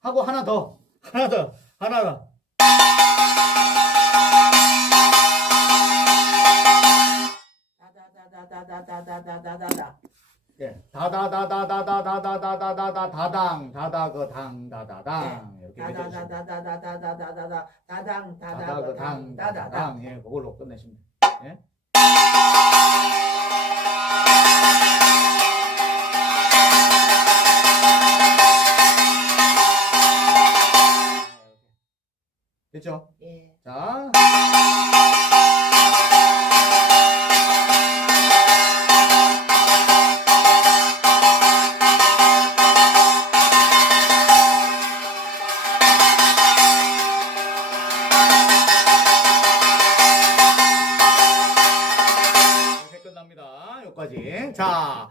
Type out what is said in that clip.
하고 하나 더. 하나 더. 하나 더. 다다다다다다다다다다다. 예. 다다다다다다다다다다다 다당 다다 그당 다다당 이렇게 해주시면 돼요. 다다다다다다다다다다. 다당 다다 다다 그당 다다당. 예, 그걸로 끝내시면 돼요. 예. 됐죠? 예. 자. 이렇게 끝납니다. 자.